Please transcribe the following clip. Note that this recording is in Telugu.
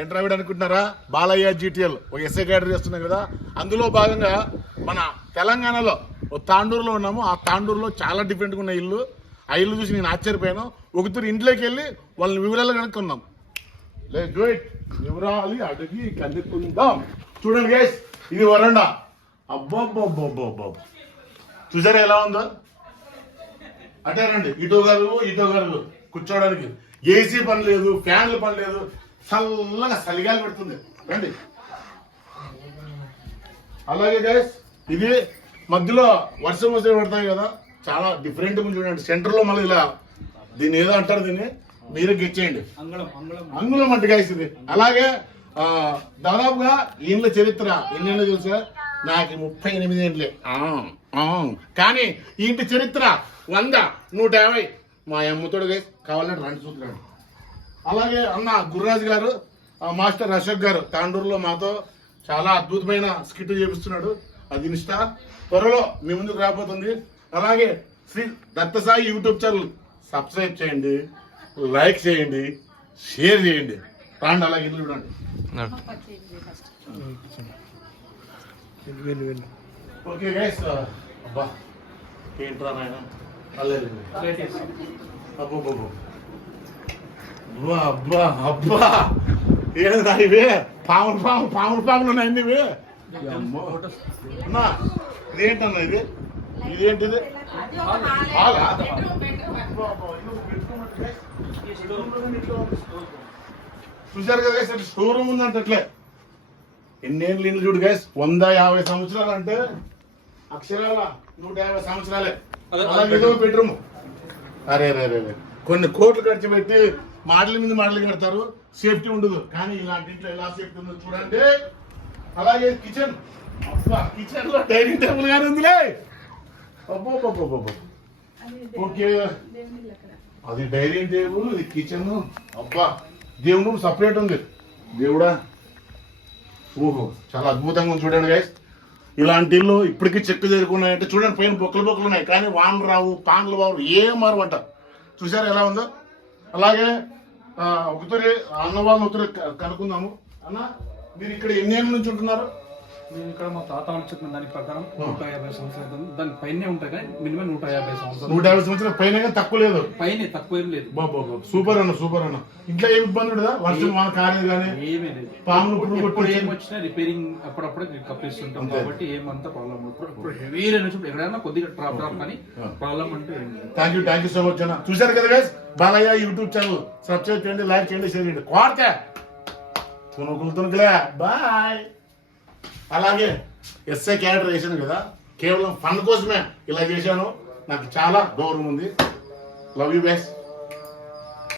ఏంట్రావిడ్ అనుకుంటున్నారా? బాలయ్య జీటీఎల్ ఒక ఎస్ఏ క్యాడర్ చేస్తున్నాం కదా. అందులో భాగంగా మన తెలంగాణలో ఒక తాండూరులో ఉన్నాము. ఆ తాండూరులో చాలా డిఫరెంట్గా ఉన్న ఇల్లు. ఆ ఇల్లు చూసి నేను ఆశ్చర్యపోయాను. ఒకసారి ఇంట్లోకి వెళ్ళి వాళ్ళని వివరాలు కనుక్కున్నాం. వివరాలు అడిగి కనుక్కుందాం. చూడండి గైస్, ఇది వరండా. అబ్బబ్బబ్బబ్బబ్బ, చూసారా ఎలా ఉందో? అటే రండి, ఇటో గారు కూర్చోవడానికి ఏసీ పని లేదు, ఫ్యాన్లు పని లేదు, చల్లగా చలిగాలి పెడుతుంది. రండి. అలాగే గైస్, ఇది మధ్యలో వర్షం పడతాయి కదా, చాలా డిఫరెంట్ గా చూడండి. సెంటర్ లో మళ్ళీ ఇలా దీన్ని ఏదో అంటారు, దీన్ని మీరే గెచ్చేయండి. అంగుళం అంటే గైస్ ఇది. అలాగే దాదాపుగా ఇండ్ల చరిత్ర ఎన్నేళ్ళు తెలుసా? నాకు 38 ఏండ్లే. కానీ ఈ ఇంటి చరిత్ర 100, 150. మా అమ్మతోడు గైస్ కావాలంటే రండి చూస్తున్నాడు. అలాగే అన్న గురురాజు గారు, మాస్టర్ అశోక్ గారు తాండూరులో మాతో చాలా అద్భుతమైన స్కిట్ చేపిస్తున్నాడు. అది ఇన్స్టా త్వరలో మీ ముందుకు రాబోతుంది. అలాగే Sri Dattasai YouTube channel subscribe చేయండి, లైక్ చేయండి, షేర్ చేయండి. రాండి అలాగే ఇల్లు చూడండి. ఓకే గైస్, అబ్బా ఏంట్రా నాయన, అబ్బా అబ్బా ఏంటా ఇవి? పాములు ఉన్నాయండి ఇవి. అన్నా ఇదేంటన్నా ఇది? ఇదేంటిది? చూసారు కదా గైస్, స్టోర్ రూమ్ ఉందంటే అట్లే. ఎన్నేళ్ళు ఇల్లు చూడు గైస్, 150 సంవత్సరాలు అంటే అక్షరాల 150 సంవత్సరాలే. అలాగే బెడ్రూమ్. అరే కొన్ని కోట్లు ఖర్చు పెట్టి మాటల మీద మాటలు కడతారు, సేఫ్టీ ఉండదు. కానీ ఇలాంటి ఇంట్లో ఎలా సేఫ్టీ ఉందో చూడండి. అలాగే కిచెన్, అబ్బా కిచెన్ లో డైనింగ్ టేబుల్ గానీ ఉందిలే. అబ్బో ఓకే, అది డైనింగ్ టేబుల్, ఇది కిచెన్. అబ్బా దేవుడు సపరేట్ ఉంది. దేవుడా, ఓహో చాలా అద్భుతంగా ఉంది చూడండి గైస్. ఇలాంటి ఇల్లు ఇప్పటికీ చెక్కు చేరుకున్నాయంటే చూడండి, పైన బొక్కలు ఉన్నాయి, కానీ వానలు రావు, పాన్లు బావు, ఏం మారవంట. చూసారు ఎలా ఉందో? అలాగే ఒకసారి అన్న వాళ్ళని ఒకసారి కనుక్కుందాము. అన్న, మీరు ఇక్కడ ఎన్ని ఏళ్ళ నుంచి ఉంటున్నారు? మేము ఇక్కడ మా తాత వాళ్ళు చెప్పిన దాని ప్రకారం 150 సంవత్సరాలు. దాని పైనే ఉంటాయి కానీ మినిమం 150 సంవత్సరాలు. 150 సంవత్సరాలు పైన తక్కువ లేదు, పైన తక్కువ ఏం లేదు. బాబా సూపర్ అన్న. ఇంట్లో ఏమి ఇబ్బంది ఉండదా? వర్షం మన కాలేదు కానీ ఏమీ లేదు. పాములు ఏమొచ్చినా రిపేరింగ్ అప్పుడప్పుడు కప్పిస్తుంటాం కాబట్టి ఏమంతా ప్రాబ్లం. ఇప్పుడు హెవీ అయినప్పుడు ఎక్కడైనా కొద్దిగా డ్రాప్ కానీ ప్రాబ్లం అంటే థ్యాంక్ యూ సో మచ్ అన్న. చూసారు కదా guys, Balayya YouTube channel subscribe చేయండి, లైక్ చేయండి, షేర్ చేయండి. కోరతే తునుకులే బాయ్. అలాగే ఎస్ఐ క్యారెక్టర్ చేశాను కదా, కేవలం ఫన్ కోసమే ఇలా చేశాను. నాకు చాలా గౌరవం ఉంది. Love you best.